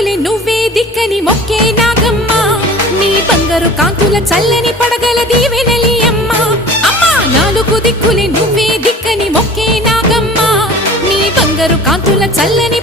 దిక్కులే నువ్వే దిక్కని మొక్కే నాగమ్మ నీ బంగారు కాంతుల చల్లని పడగల దీవెనలి అమ్మ అమ్మా నాలుగు దిక్కులే నువ్వే దిక్కని మొక్కే నాగమ్మ నీ బంగారు కాంతుల చల్లని